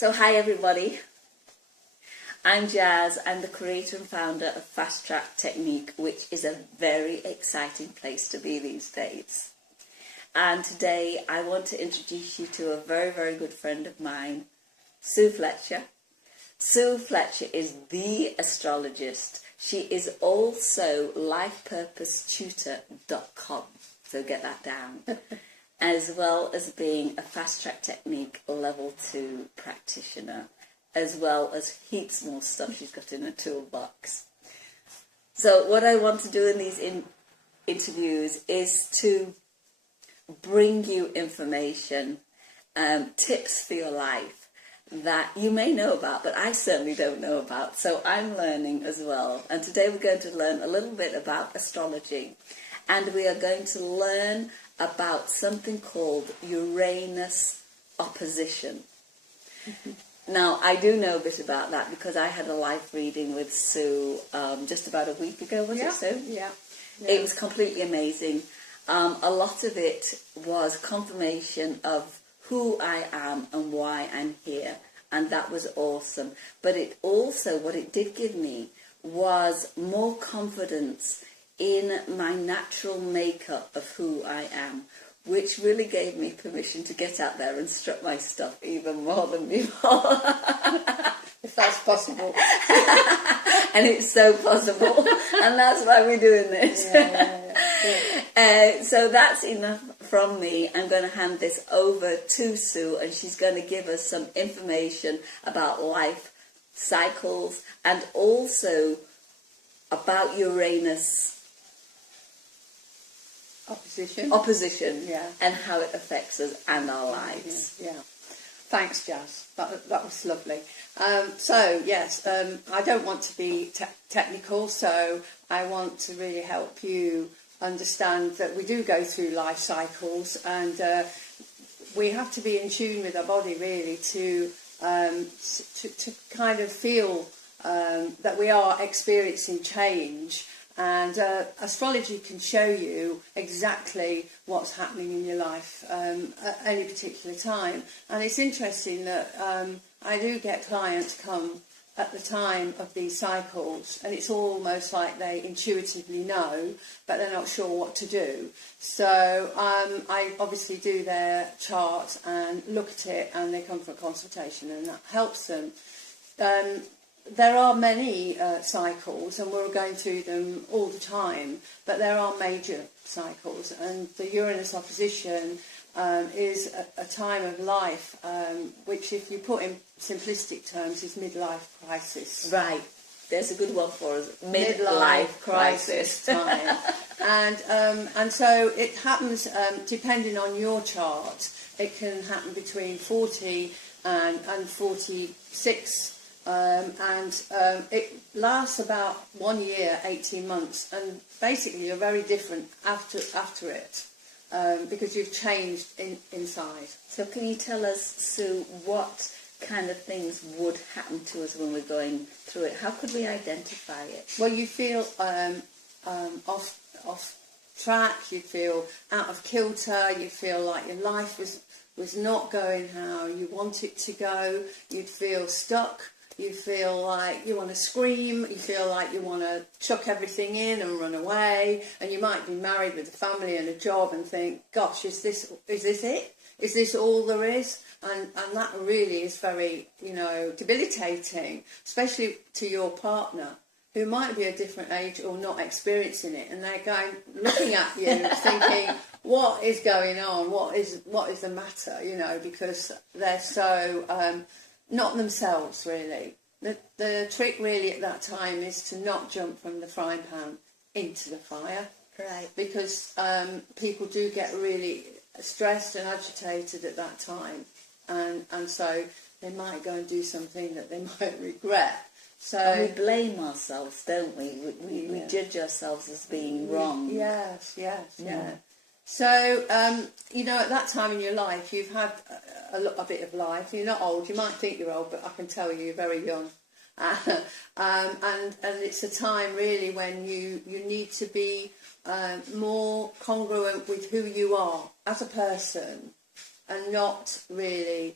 So hi everybody, I'm Jaz. I'm the creator and founder of Fast Track Technique, which is a very exciting place to be these days. And today I want to introduce you to a very, very good friend of mine, Sue Fletcher. Sue Fletcher is the astrologist. She is also lifepurposetutor.com, so get that down. As well as being a Fast Track Technique level 2 practitioner, as well as heaps more stuff she's got in her toolbox. So what I want to do in these interviews is to bring you information, tips for your life that you may know about, but I certainly don't know about. So I'm learning as well. And today we're going to learn a little bit about astrology. And we are going to learn about something called Uranus opposition. Now, I do know a bit about that because I had a live reading with Sue just about a week ago, was it, Sue? Yeah. It was completely amazing. A lot of it was confirmation of who I am and why I'm here, and that was awesome. But it also, what it did give me was more confidence in my natural makeup of who I am, which really gave me permission to get out there and strut my stuff even more than before. If that's possible. And it's so possible, and that's why we're doing this. So that's enough from me. I'm going to hand this over to Sue, and she's going to give us some information about life cycles and also about Uranus opposition, and how it affects us and our lives. Yeah. Thanks, Jaz. That was lovely. So yes, I don't want to be technical, so I want to really help you understand that we do go through life cycles, and we have to be in tune with our body really to kind of feel that we are experiencing change. And astrology can show you exactly what's happening in your life at any particular time. And it's interesting that I do get clients come at the time of these cycles, and it's almost like they intuitively know, but they're not sure what to do. So I obviously do their chart and look at it, and they come for a consultation, and that helps them. There are many cycles, and we're going through them all the time, but there are major cycles, and the Uranus opposition is a time of life, which, if you put in simplistic terms, is midlife crisis. Right, there's a good one for us. Midlife crisis time. And so it happens, depending on your chart, it can happen between 40 and 46. It lasts about 1 year, 18 months, and basically you're very different after it, because you've changed inside. So can you tell us, Sue, what kind of things would happen to us when we're going through it? How could we identify it? Well, you feel off track, you feel out of kilter, you feel like your life was not going how you want it to go, you'd feel stuck. You feel like you want to scream, you feel like you want to chuck everything in and run away, and you might be married with a family and a job and think, gosh, is this it? Is this all there is? And that really is very, debilitating, especially to your partner, who might be a different age or not experiencing it, and they're looking at you thinking, what is going on? What is the matter? Because they're so not themselves, really. The trick really at that time is to not jump from the frying pan into the fire. Right. Because people do get really stressed and agitated at that time. And so they might go and do something that they might regret. So and we blame ourselves, don't we? We judge ourselves as being wrong. Yes. So, at that time in your life, you've had a bit of life. You're not old. You might think you're old, but I can tell you're very young. And it's a time, really, when you need to be more congruent with who you are as a person, and not really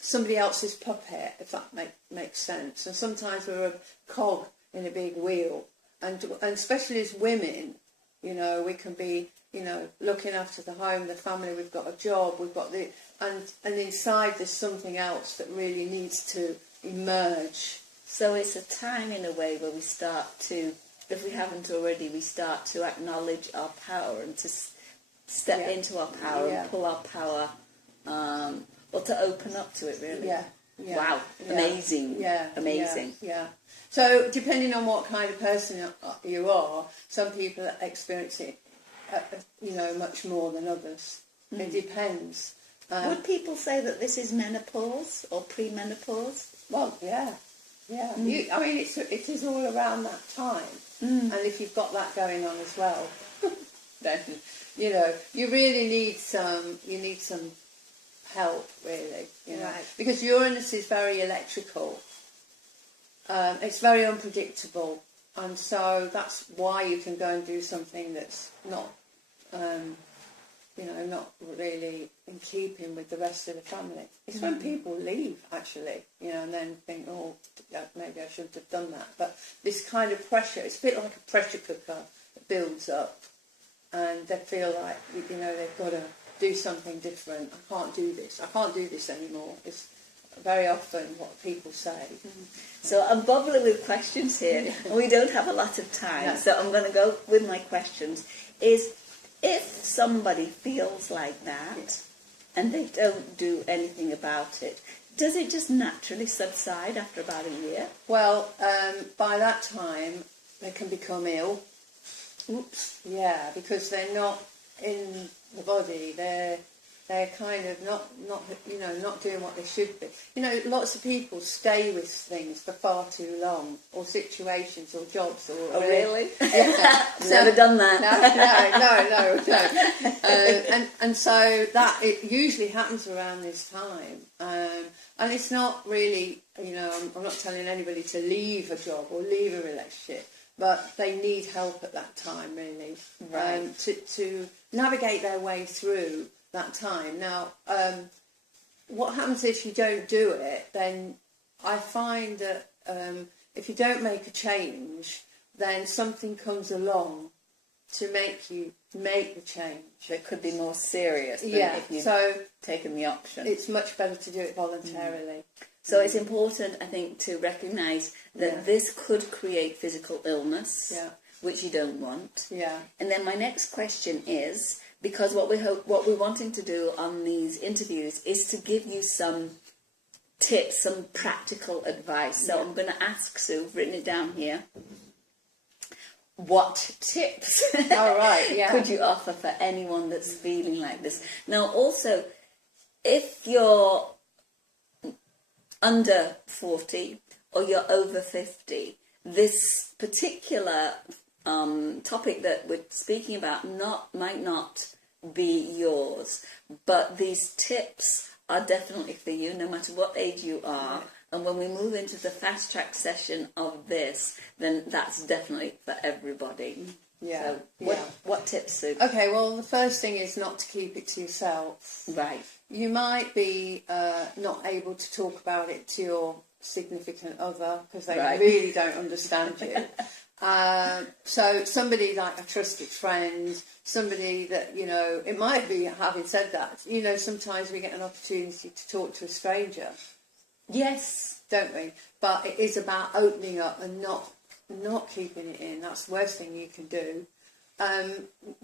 somebody else's puppet, if that makes sense. And sometimes we're a cog in a big wheel. And especially as women, you know, we can be, you know, looking after the home, the family, we've got a job, we've got the... And inside there's something else that really needs to emerge. So it's a time, in a way, where we start to, if we haven't already, we start to acknowledge our power and to step into our power and pull our power, or to open up to it, really. Wow, amazing. Amazing. Yeah. So depending on what kind of person you are, some people experience it, you know, much more than others. It depends. Would people say that this is menopause or premenopause? Well, yeah. I mean, it is all around that time, and if you've got that going on as well, then you know you really need some. You need some help, really. You know, because Uranus is very electrical. It's very unpredictable, and so that's why you can go and do something that's not, you know, not really in keeping with the rest of the family. It's when people leave, actually, you know, and then think, oh, maybe I shouldn't have done that. But this kind of pressure, it's a bit like a pressure cooker that builds up, and they feel like, you know, they've got to do something different. I can't do this anymore. It's very often what people say. So I'm bubbling with questions here, and we don't have a lot of time, so I'm going to go with my questions. If somebody feels like that and they don't do anything about it, does it just naturally subside after about a year? Well, by that time they can become ill. Oops. Yeah, because they're not in the body. They're kind of not you know, not doing what they should be. You know, lots of people stay with things for far too long, or situations, or jobs, or... Oh, really? Yeah. Never done that. No. And so that, it usually happens around this time. And it's not really, you know, I'm not telling anybody to leave a job or leave a relationship, but they need help at that time, really, to navigate their way through that time. Now, what happens if you don't do it, then I find that if you don't make a change, then something comes along to make you make the change. It could be more serious than if you've taken the option. It's much better to do it voluntarily. So it's important, I think, to recognise that this could create physical illness, which you don't want. Yeah. And then my next question is, because what we're wanting to do on these interviews is to give you some tips, some practical advice. So I'm going to ask Sue, I've written it down here, what tips could you offer for anyone that's feeling like this? Now, also, if you're under 40 or you're over 50, this particular topic that we're speaking about might not be yours, but these tips are definitely for you, no matter what age you are. And when we move into the fast track session of this, then that's definitely for everybody. So what tips, Sue? Okay, well, the first thing is not to keep it to yourself. Right. You might be not able to talk about it to your significant other because they really don't understand you. So somebody like a trusted friend, somebody that, you know, it might be, having said that, you know, sometimes we get an opportunity to talk to a stranger. Yes. Don't we? But it is about opening up and not keeping it in. That's the worst thing you can do.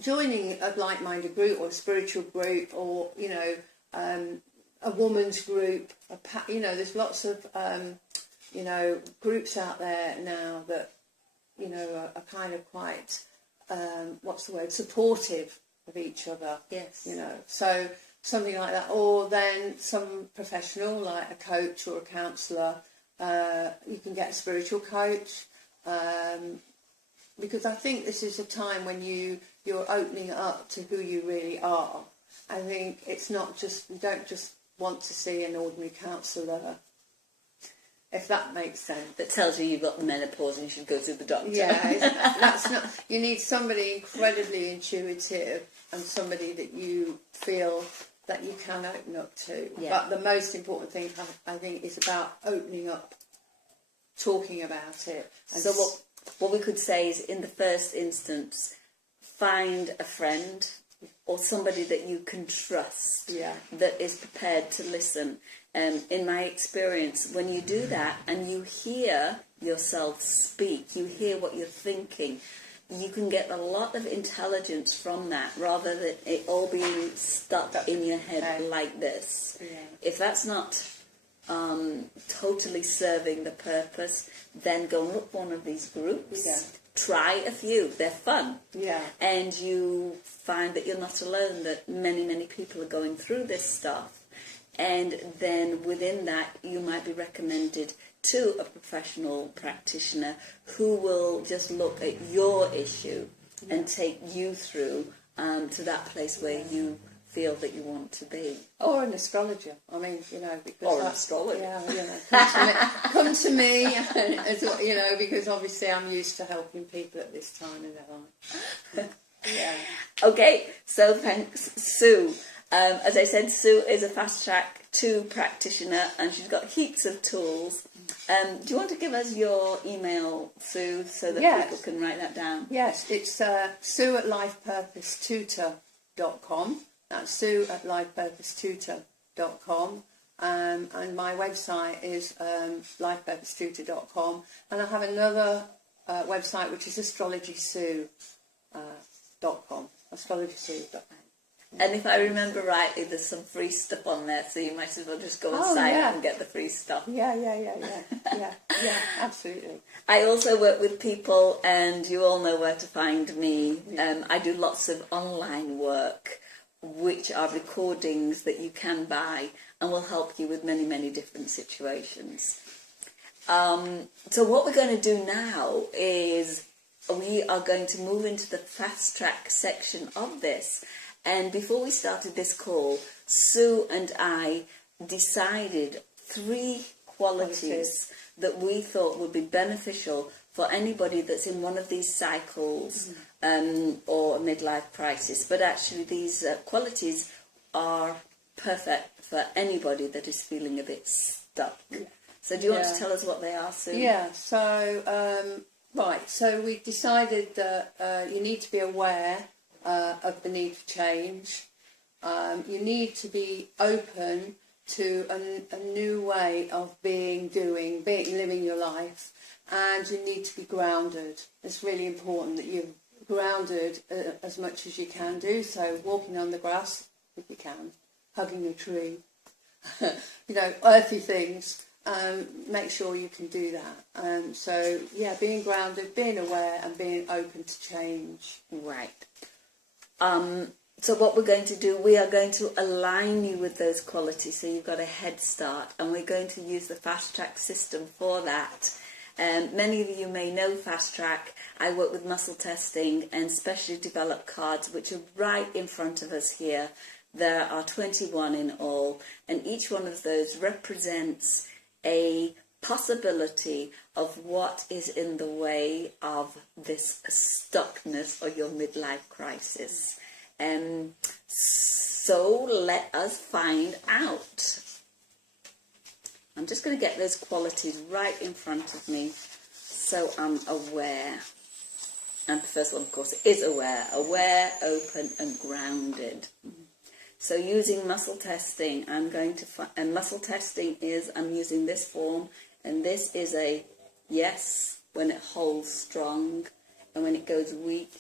Joining a like-minded group or a spiritual group, or, you know, a woman's group, you know, there's lots of, you know, groups out there now that, you know, are kind of quite, supportive of each other. Yes. You know, so something like that. Or then some professional, like a coach or a counsellor. You can get a spiritual coach. Because I think this is a time when you're opening up to who you really are. I think it's not just, you don't just want to see an ordinary counsellor, if that makes sense. That tells you you've got the menopause and you should go to the doctor. Yeah, that's not. You need somebody incredibly intuitive and somebody that you feel that you can open up to. Yeah. But the most important thing, I think, is about opening up, talking about it. And So what we could say is, in the first instance, find a friend or somebody that you can trust, Yeah. that is prepared to listen. In my experience, when you do that and you hear yourself speak, you hear what you're thinking, you can get a lot of intelligence from that, rather than it all being stuck in your head like this. Yeah. If that's not totally serving the purpose, then go and look for one of these groups. Yeah. Try a few, they're fun. Yeah. And you find that you're not alone, that many, many people are going through this stuff. And then within that, you might be recommended to a professional practitioner who will just look at your issue and take you through to that place where you feel that you want to be. Or an astrologer. I mean, you know, because Or an astrologer. Yeah, you know, come to me, as well, you know, because obviously I'm used to helping people at this time in their life. Yeah. Okay, so thanks, Sue. As I said, Sue is a fast track 2 practitioner, and she's got heaps of tools. Do you want to give us your email, Sue, so that Yes. people can write that down? Yes, it's Sue at lifepurposetutor.com. That's Sue at lifepurposetutor.com. And my website is lifepurposetutor.com. And I have another website, which is astrologysue.com. astrologysue.com. And if I remember rightly, there's some free stuff on there, so you might as well just go and sign up and get the free stuff. Yeah, absolutely. I also work with people, and you all know where to find me. I do lots of online work, which are recordings that you can buy and will help you with many, many different situations. So what we're going to do now is we are going to move into the fast track section of this. And before we started this call, Sue and I decided 3 qualities that we thought would be beneficial for anybody that's in one of these cycles or a midlife crisis. But actually these qualities are perfect for anybody that is feeling a bit stuck. So do you want to tell us what they are, Sue? Yeah, so, so we decided that you need to be aware of the need for change. You need to be open to a new way of living your life, and you need to be grounded. It's really important that you're grounded as much as you can do. So walking on the grass, if you can, hugging a tree, you know, earthy things. Make sure you can do that. So yeah, being grounded, being aware, and being open to change. Right. So what we're going to do, we are going to align you with those qualities so you've got a head start, and we're going to use the fast track system for that. Many of you may know fast track. I work with muscle testing and specially developed cards, which are right in front of us here. There are 21 in all, and each one of those represents a possibility of what is in the way of this stuckness or your midlife crisis. So let us find out. I'm just going to get those qualities right in front of me so I'm aware. And the first one, of course, is aware, open and grounded. So using muscle testing, I'm going to and muscle testing is, I'm using this form, and this is a yes when it holds strong, and when it goes weak,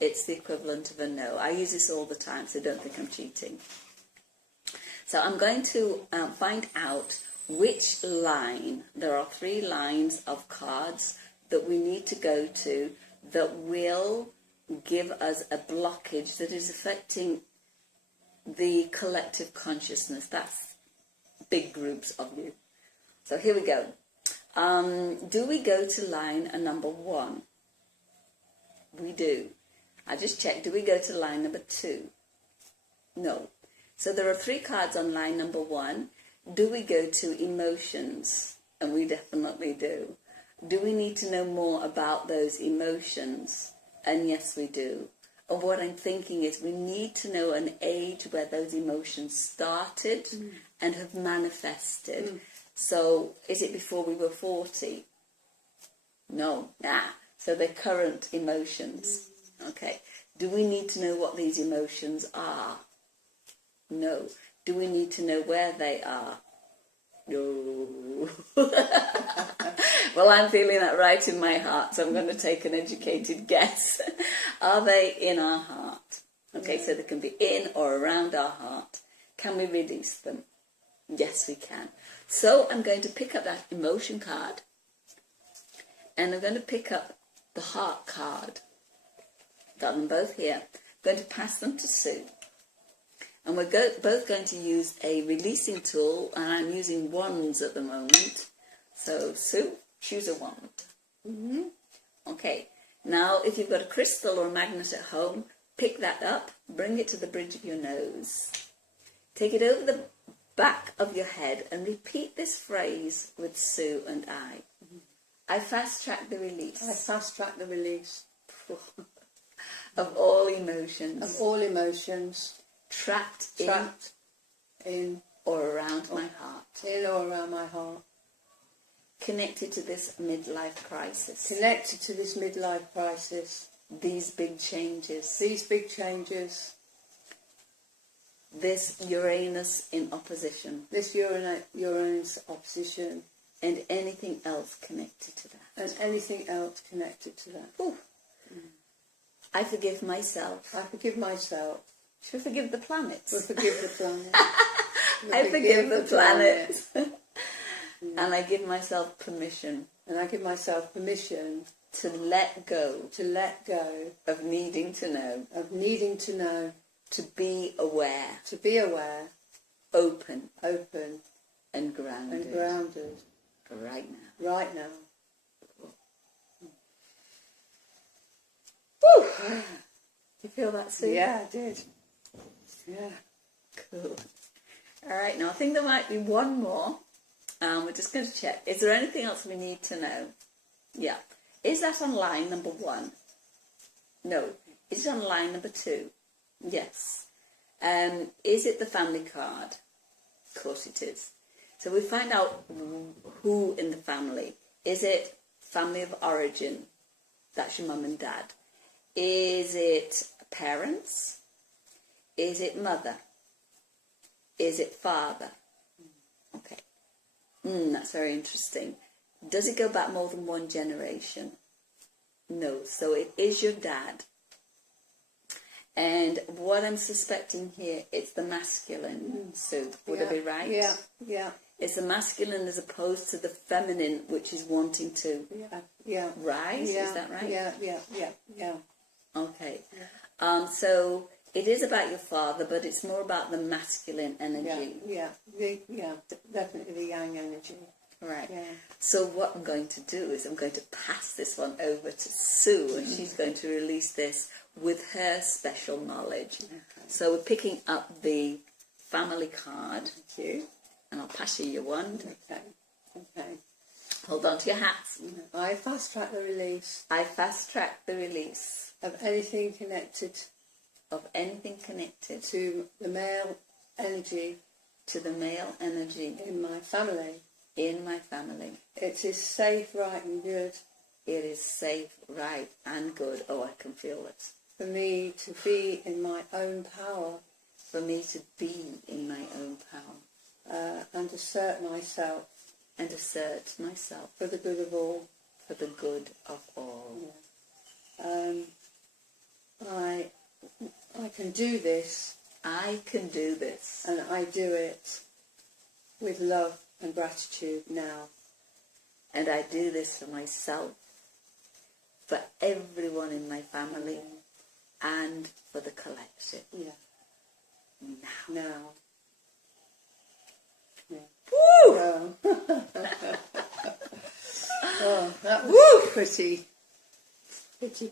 it's the equivalent of a no. I use this all the time, so don't think I'm cheating. So I'm going to find out which line, there are 3 lines of cards that we need to go to that will give us a blockage that is affecting the collective consciousness. That's big groups of you. So here we go. Do we go to line number 1? We do. I just checked. Do we go to line number 2? No. So there are 3 cards on line number 1. Do we go to emotions? And we definitely do. Do we need to know more about those emotions? And yes, we do. And what I'm thinking is we need to know an age where those emotions started and have manifested. So is it before we were 40? No, nah. So they're current emotions. Okay. Do we need to know what these emotions are? No. Do we need to know where they are? No. Well, I'm feeling that right in my heart, so I'm going to take an educated guess. Are they in our heart? Okay, so they can be in or around our heart. Can we release them? Yes, we can. So I'm going to pick up that emotion card, and I'm going to pick up the heart card. Got them both here. I'm going to pass them to Sue. And we're both going to use a releasing tool, and I'm using wands at the moment. So, Sue, choose a wand. Okay, now if you've got a crystal or a magnet at home, pick that up, bring it to the bridge of your nose. Take it over the back of your head and repeat this phrase with Sue and I. I fast-track the release. I fast-track the release. Of all emotions. Of all emotions. Trapped in or around my heart. In or around my heart. Connected to this midlife crisis. Connected to this midlife crisis. These big changes. These big changes. This Uranus in opposition. This Uranus opposition. And anything else connected to that. And anything else connected to that. Ooh. I forgive myself. I forgive myself. Should we forgive the planets? We'll forgive the planet. I forgive the planets. And I give myself permission. And I give myself permission to let go. To let go. Of needing to know. Of needing to know. To be aware. To be aware. Open. Open. And grounded. And grounded. Right now. Right now. Woo! You feel that, Sue? Yeah, I did. Yeah. Cool. All right, now I think there might be one more. We're just going to check. Is there anything else we need to know? Yeah. Is that on line number 1? No. Is it on line number 2? Yes. Is it the family card? Of course it is. So we find out who in the family. Is it family of origin? That's your mum and dad. Is it parents? Is it mother? Is it father? Okay. That's very interesting. Does it go back more than one generation? No. So it is your dad. And what I'm suspecting here, it's the masculine, Sue. Would I be right? Yeah, yeah. It's the masculine as opposed to the feminine, which is wanting to rise. Yeah, is that right? Yeah. Okay. Yeah. So it is about your father, but it's more about the masculine energy. Yeah, definitely the yang energy. Right. Yeah. So what I'm going to do is I'm going to pass this one over to Sue, and she's going to release this with her special knowledge. Okay. So we're picking up the family card. Thank you. And I'll pass you your wand. Okay. Hold on to your hats. I fast-track the release. I fast-track the release. Of anything connected. Of anything connected. To the male energy. To the male energy. In my family. In my family. It is safe, right and good. It is safe, right and good. Oh, I can feel it. For me to be in my own power. For me to be in my own power. And assert myself. And assert myself. For the good of all. For the good of all. Yeah. I can do this. I can do this. And I do it with love and gratitude now. And I do this for myself, for everyone in my family, and for the collective. Yeah. Now. Yeah. Woo! Oh, that was pretty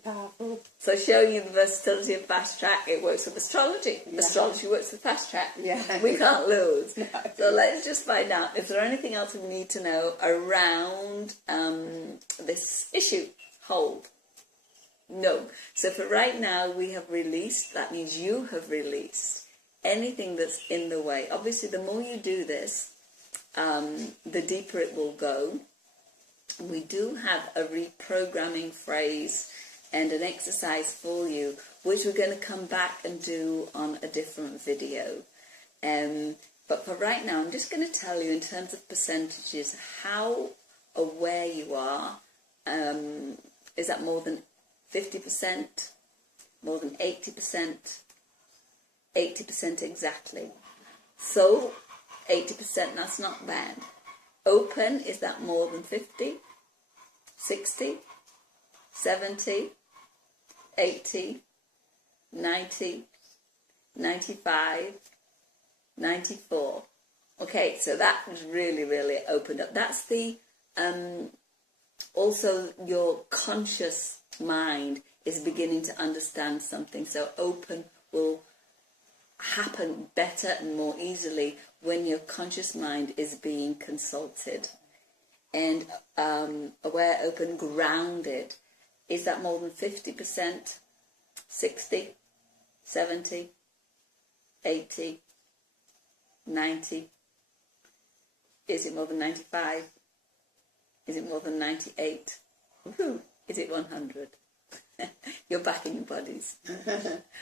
powerful. So showing you the versatility of fast track, it works with astrology. Yeah. Astrology works with fast track. Yeah. We can't lose. No. So let's just find out, is there anything else we need to know around this issue? Hold. No. So for right now, we have released, that means you have released anything that's in the way. Obviously, the more you do this, the deeper it will go. We do have a reprogramming phrase and an exercise for you, which we're going to come back and do on a different video. But for right now, I'm just going to tell you in terms of percentages how aware you are. Is that more than 50%? More than 80%? 80% exactly. So 80%, that's not bad. Open, is that more than 50? 60? 70? 80? 90? 95? 94? Okay, so that was really, really opened up. That's the, also your conscious mind is beginning to understand something. So open will happen better and more easily when your conscious mind is being consulted. And aware, open, grounded, is that more than 50%? 60? 70? 80? 90? Is it more than 95? Is it more than 98? Woohoo! Is it 100? You're back in your bodies.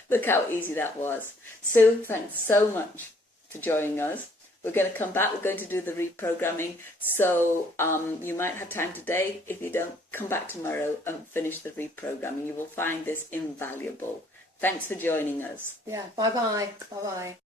Look how easy that was. So thanks so much for joining us. We're going to come back. We're going to do the reprogramming. So you might have time today. If you don't, come back tomorrow and finish the reprogramming. You will find this invaluable. Thanks for joining us. Yeah, bye-bye. Bye-bye.